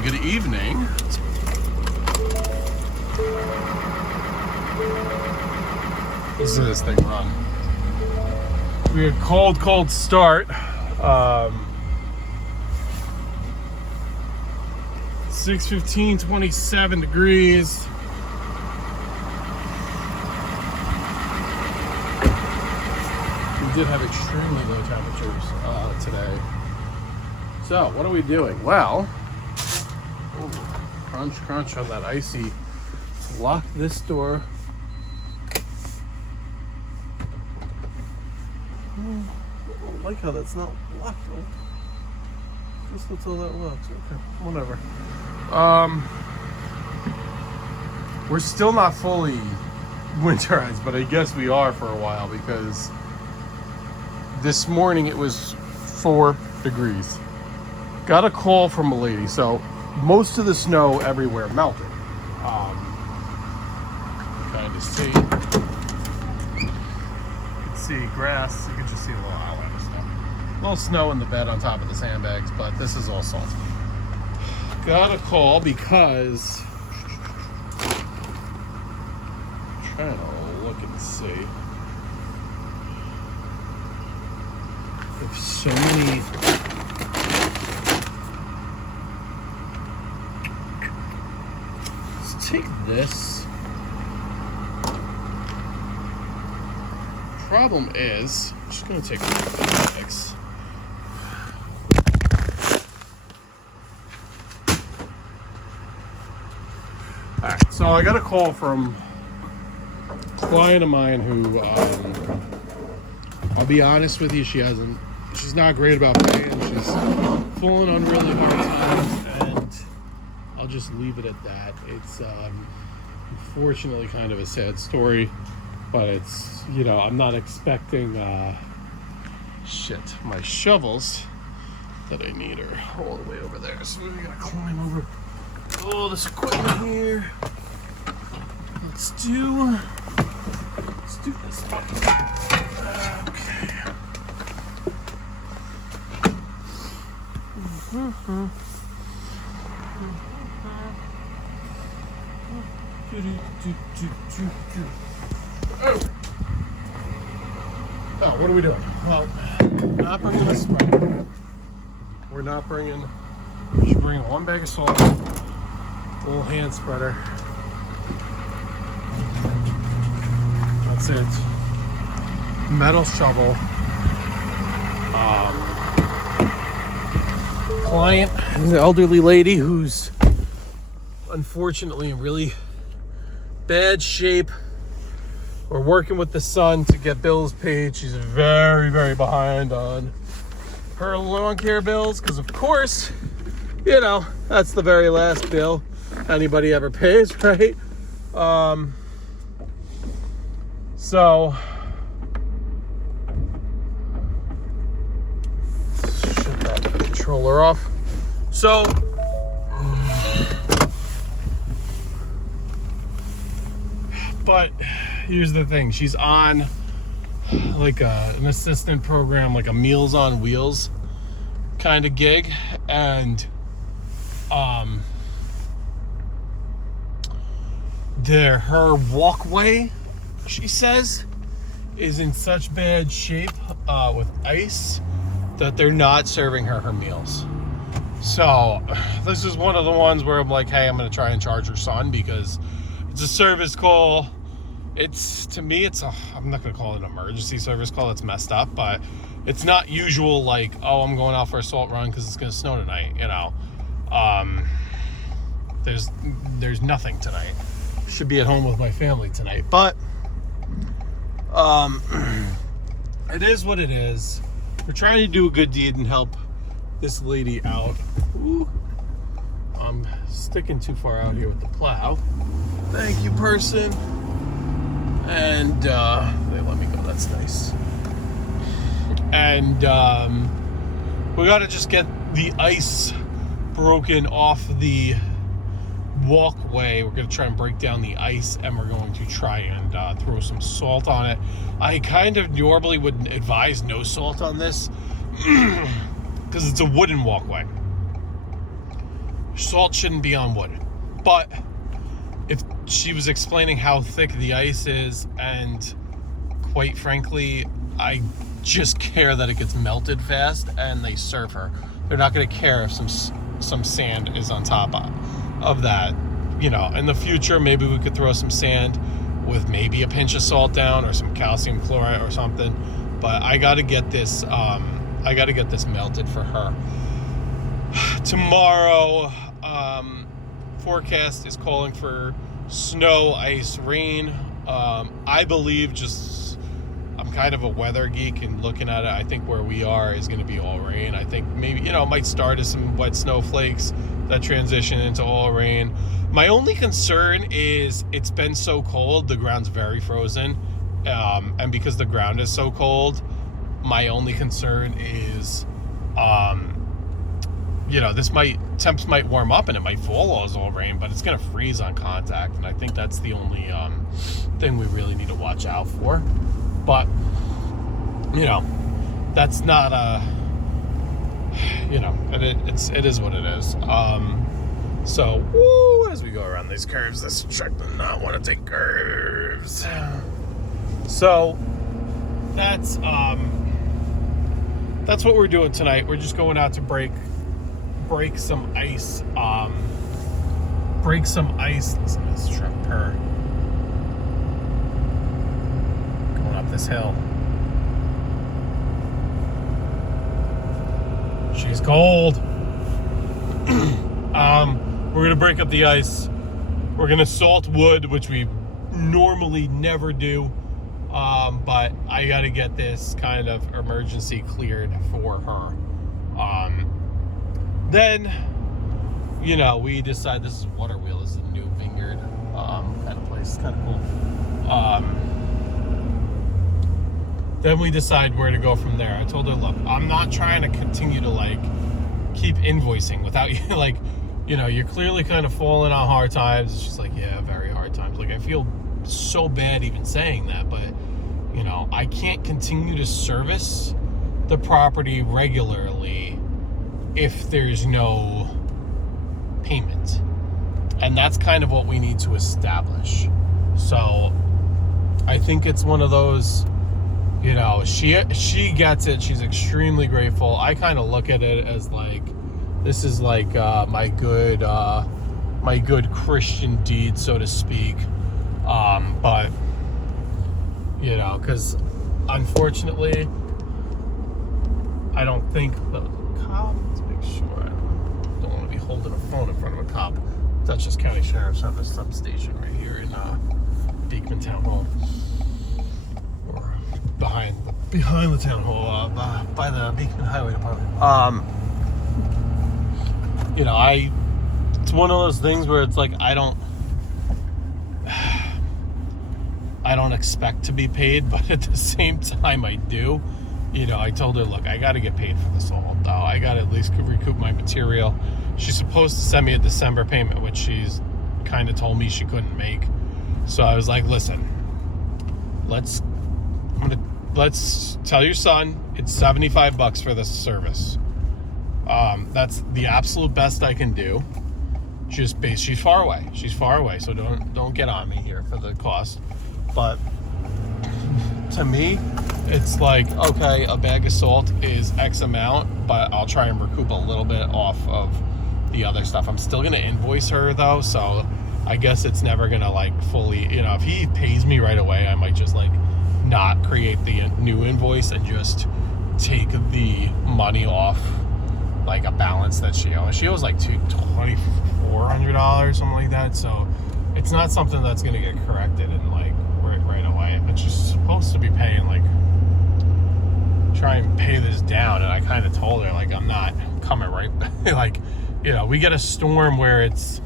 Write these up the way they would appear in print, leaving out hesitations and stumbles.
good evening. Listen to this thing run. We had cold start. 6:15, 27 degrees. We did have extremely low temperatures today. So, what are we doing? Well, crunch on that icy. Lock this door. I like how that's not locked. Just that's how that looks. Okay, whatever. We're still not fully winterized, but I guess we are for a while because this morning it was 4 degrees. Got a call from a lady, so most of the snow everywhere melted. Kind of see. You can see grass. You can just see a little outline of snow. A little snow in the bed on top of the sandbags, but this is all salt. Got a call because I'm trying to look and see if so many. Let's take this. Problem is, I'm just gonna take the bags. Alright, so I got a call from a client of mine who, I'll be honest with you, she's not great about paying. She's falling on really hard times, and I'll just leave it at that. It's unfortunately kind of a sad story, but it's, I'm not expecting, my shovels that I need are all the way over there. So we gotta climb over all this equipment here. Let's do this thing. Okay. Oh, what are we doing? Well, not bringing a spreader. We should bring 1 bag of salt, a little hand spreader. That's it. Metal shovel. Client, an elderly lady who's unfortunately in really bad shape. We're working with the son to get bills paid. She's very, very behind on her lawn care bills because, of course, that's the very last bill anybody ever pays, right? So shut that controller off. So but here's the thing, she's on like an assistant program, like a Meals on Wheels kind of gig, and her walkway, she says, is in such bad shape with ice that they're not serving her meals. So this is one of the ones where I'm like, hey, I'm gonna try and charge her son because it's a service call. To me, I'm not gonna call it an emergency service call. It's messed up, but it's not usual like, oh, I'm going out for a salt run because it's gonna snow tonight, There's nothing tonight. Should be at home with my family tonight, but it is what it is. We're trying to do a good deed and help this lady out. Ooh, I'm sticking too far out here with the plow. Thank you, person. And they let me go. That's nice. And we got to just get the ice broken off the walkway. We're going to try and break down the ice, and we're going to try and throw some salt on it. I kind of normally would advise no salt on this because it's a wooden walkway. Salt shouldn't be on wood. But if she was explaining how thick the ice is, and quite frankly, I just care that it gets melted fast, and they serve her. They're not going to care if some sand is on top of that. You know, in the future, maybe we could throw some sand with maybe a pinch of salt down or some calcium chloride or something. But I got to get this. I got to get this melted for her. Tomorrow, forecast is calling for snow, ice, rain. I believe I'm kind of a weather geek, and looking at it, I think where we are is going to be all rain. I think maybe, it might start as some wet snowflakes that transition into all rain. My only concern is it's been so cold, the ground's very frozen. And because the ground is so cold, my only concern is, temps might warm up and it might fall as all rain, but it's going to freeze on contact. And I think that's the only thing we really need to watch out for. But, that's not it is what it is. So, as we go around these curves, this truck does not want to take curves. So, that's what we're doing tonight. We're just going out to break some ice. Break some ice. Listen to this truck purr. Going up this hill. She's cold. We're gonna break up the ice. We're gonna salt wood, which we normally never do. But I got to get this kind of emergency cleared for her. Then, we decide this is Waterwheel. This is a new vineyard kind of place. It's kind of cool. Then we decide where to go from there. I told her, look, I'm not trying to continue to keep invoicing without you. You're clearly kind of falling on hard times. She's like, yeah, very hard times. I feel so bad even saying that, but I can't continue to service the property regularly if there's no payment. And that's kind of what we need to establish. So I think it's one of those, she gets it. She's extremely grateful. I kind of look at it as this is my good Christian deed, so to speak. But because unfortunately, I don't think the cop. Let's make sure I don't want to be holding a phone in front of a cop. Dutchess County Sheriff's have a substation right here in Beekman Town Hall, or behind the town hall, by the Beekman Highway Department. It's one of those things where it's I don't expect to be paid, but at the same time I do. I told her, look, I got to get paid for the salt, though. I got to at least recoup my material. She's supposed to send me a December payment, which she's kind of told me she couldn't make. So I was like, listen, let's tell your son it's $75 for this service. That's the absolute best I can do. She's far away, so don't get on me here for the cost. But to me, it's okay, a bag of salt is X amount, but I'll try and recoup a little bit off of the other stuff. I'm still gonna invoice her though, so I guess it's never gonna fully, if he pays me right away, I might just not create the new invoice and just take the money off a balance that she owes. She owes $2,400, something like that. So it's not something that's gonna get corrected in right away. But she's supposed to be paying try and pay this down, and I kind of told her I'm not coming right back. We get a storm where it's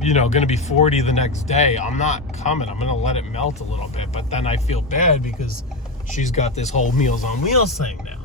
gonna be 40 the next day. I'm not coming. I'm gonna let it melt a little bit, but then I feel bad because she's got this whole Meals on Wheels thing now,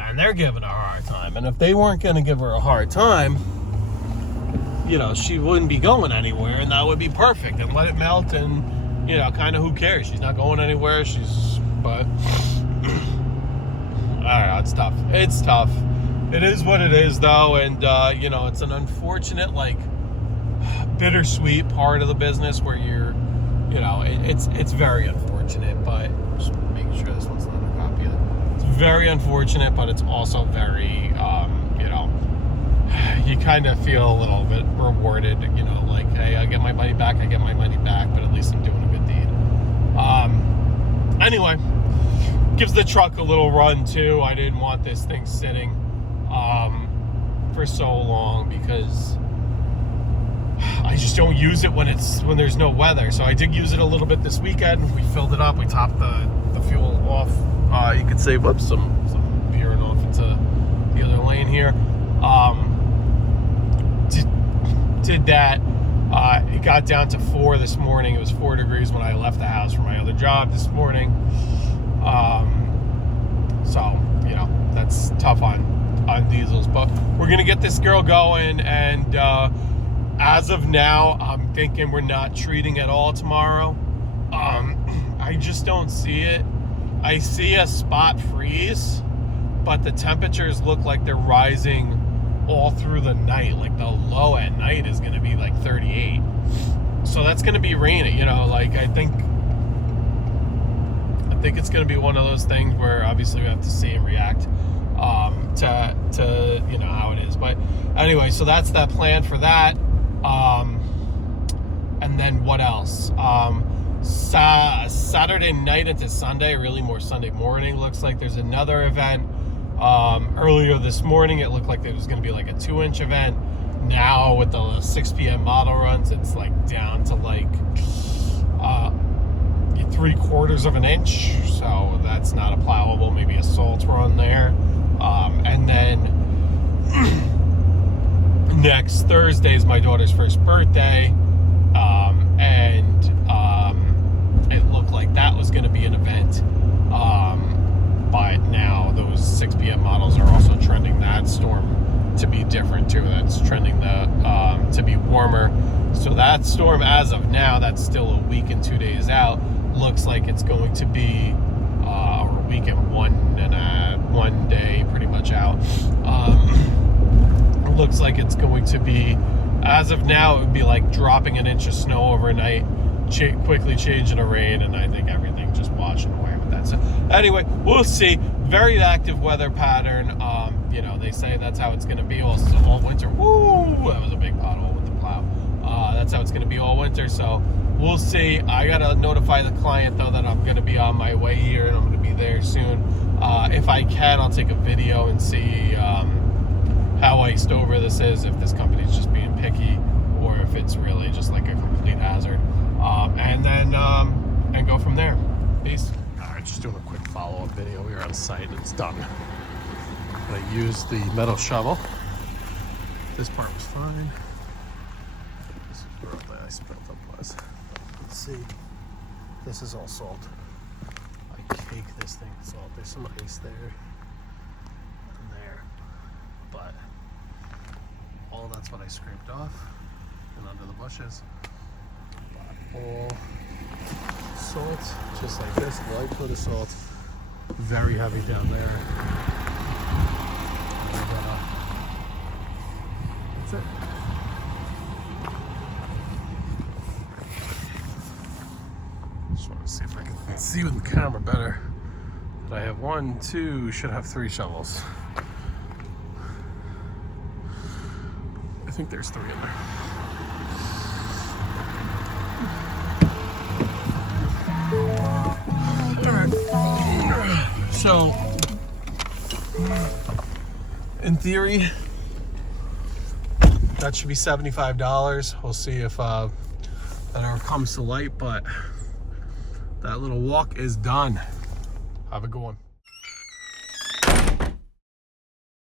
and they're giving her a hard time. And if they weren't gonna give her a hard time, she wouldn't be going anywhere, and that would be perfect, and let it melt, and kind of who cares? She's not going anywhere. But I don't know, it's tough. It is what it is, though, and you know, it's an unfortunate, like, bittersweet part of the business where you're, you know, it's very unfortunate, but just making sure this one's not a copy of it. It's very unfortunate, but it's also very, you know, you kind of feel a little bit rewarded, you know, like, hey, I get my money back, but at least I'm doing a good deed. Anyway, gives the truck a little run too. I didn't want this thing sitting for so long because I just don't use it when there's no weather. So I did use it a little bit this weekend. We filled it up. We topped the fuel off. You could save up some veering off into the other lane here. Did that. It got down to 4 this morning. It was 4 degrees when I left the house for my other job this morning. So, you know, that's tough on diesels. But we're going to get this girl going. And as of now, I'm thinking we're not treating at all tomorrow. I just don't see it. I see a spot freeze, but the temperatures look like they're rising all through the night. Like the low at night is going to be like 38. So that's going to be rainy, you know, like I think it's going to be one of those things where obviously we have to see and react to you know how it is. But anyway, so that's that plan for that. And then what else? Saturday night into Sunday, really more Sunday morning, looks like there's another event. Earlier this morning, it looked like there was going to be like a 2-inch event. Now with the 6 p.m. model runs, it's like down to like 3/4 of an inch. So that's not a plowable, maybe a salt run there. And then next Thursday is my daughter's first birthday. And it looked like that was going to be an event. But now those 6 p.m. models are also trending that storm to be different too. That's trending to be warmer. So that storm, as of now, that's still a week and 2 days out. Looks like it's going to be a week and 1 day pretty much out. Looks like it's going to be, as of now, it would be like dropping an inch of snow overnight, quickly changing to rain, and I think everything just washing away with that. So anyway, we'll see. Very active weather pattern. You know, they say that's how it's going to be all winter. Woo! That was a big pothole with the plow. That's how it's going to be all winter. So we'll see. I got to notify the client, though, that I'm going to be on my way here and I'm going to be there soon. If I can, I'll take a video and see how iced over this is, if this company's just being picky or if it's really just like a complete hazard. And then and go from there. Peace. All right, just doing a quick follow-up video here on site. It's done. I used the metal shovel. This part was fine. This is where all the ice built up was. Let's see. This is all salt. I cake this thing with salt. There's some ice there and there, but all that's what I scraped off and under the bushes. All salt, just like this, light coat of salt, very heavy down there. And, that's it. Just want to see if I can see with the camera better that I have 1, 2, should have 3 shovels. I think there's 3 in there. So, in theory, that should be $75. We'll see if that ever comes to light, but that little walk is done. Have a good one.